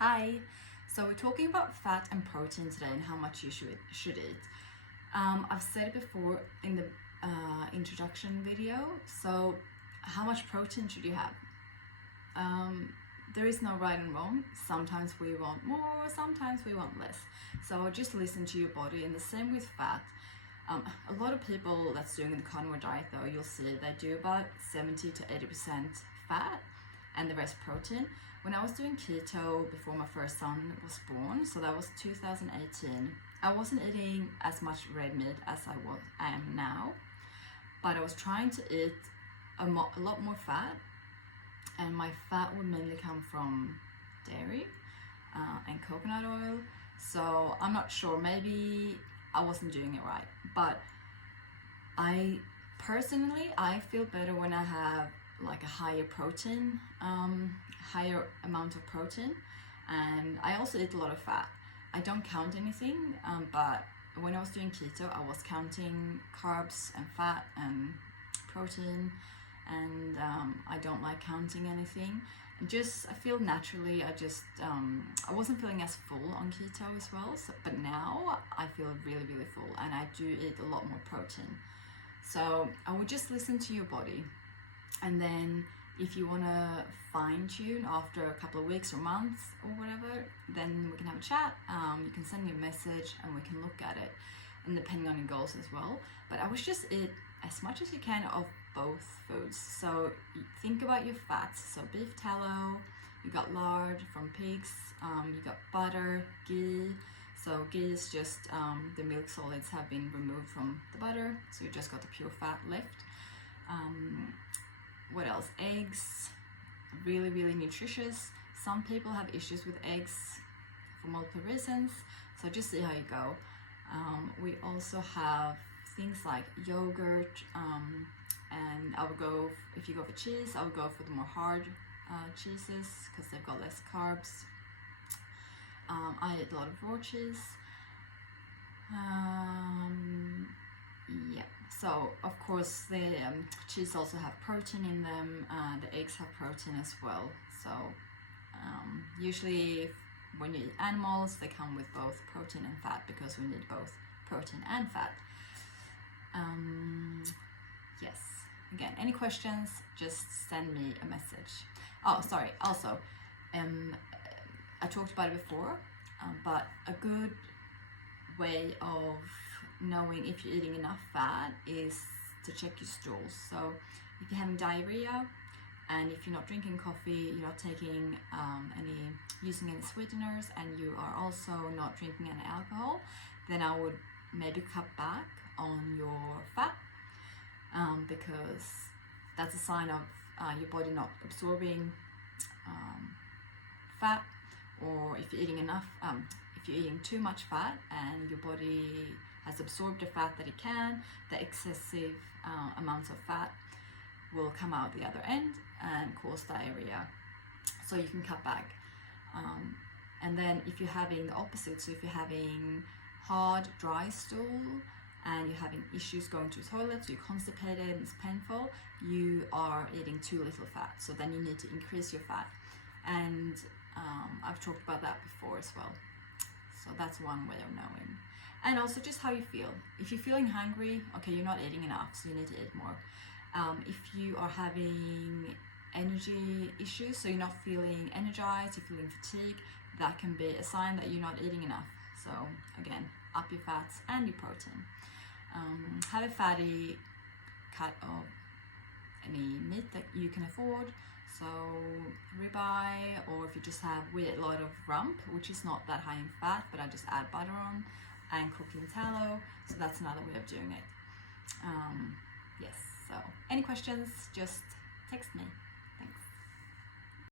Hi, so we're talking about fat and protein today and how much you should eat. I've said it before in the introduction video, so how much protein should you have? There is no right and wrong. Sometimes we want more, sometimes we want less. So just listen to your body, and the same with fat. A lot of people that's doing the carnivore diet though, you'll see they do about 70 to 80% fat and the rest protein. When I was doing keto before my first son was born, so that was 2018, I wasn't eating as much red meat as I am now, but I was trying to eat a lot more fat, and my fat would mainly come from dairy and coconut oil. So I'm not sure, maybe I wasn't doing it right, but I personally feel better when I have like a higher protein, higher amount of protein, and I also eat a lot of fat. I don't count anything, but when I was doing keto, I was counting carbs and fat and protein, and I don't like counting anything. I feel naturally, I wasn't feeling as full on keto as well, but now I feel really, really full, and I do eat a lot more protein. So I would just listen to your body, and then if you want to fine tune after a couple of weeks or months or whatever, then we can have a chat. You can send me a message and we can look at it, and depending on your goals as well. But I would just eat as much as you can of both foods. So think about your fats. So beef tallow, you got lard from pigs, you got butter, ghee. So ghee is just the milk solids have been removed from the butter, so you just got the pure fat left. What else? Eggs, really, really nutritious. Some people have issues with eggs for multiple reasons, so just see how you go. We also have things like yogurt, and I would go, if you go for cheese, I would go for the more hard cheeses because they've got less carbs. I eat a lot of raw cheese. Yeah, so of course the cheese also have protein in them, the eggs have protein as well. So usually when you eat animals, they come with both protein and fat because we need both protein and fat. Yes, again, any questions, just send me a message. Oh, sorry, also, I talked about it before, but a good way of knowing if you're eating enough fat is to check your stools. So if you're having diarrhea, and if you're not drinking coffee, you're not taking using any sweeteners, and you are also not drinking any alcohol, then I would maybe cut back on your fat, because that's a sign of your body not absorbing fat. Or if you're eating enough, if you're eating too much fat and your body has absorbed the fat that it can, the excessive amounts of fat will come out the other end and cause diarrhea. So you can cut back. And then if you're having the opposite, so if you're having hard, dry stool and you're having issues going to the toilet, so you're constipated and it's painful, you are eating too little fat. So then you need to increase your fat. And I've talked about that before as well. So that's one way of knowing. And also just how you feel. If you're feeling hungry, okay, you're not eating enough, so you need to eat more. If you are having energy issues, so you're not feeling energized, you're feeling fatigue, that can be a sign that you're not eating enough. So again, up your fats and your protein. Have a fatty cut of any meat that you can afford. So ribeye, or if you just we eat a lot of rump, which is not that high in fat, but I just add butter on, and cooking tallow. So that's another way of doing it. Yes, so any questions, just text me.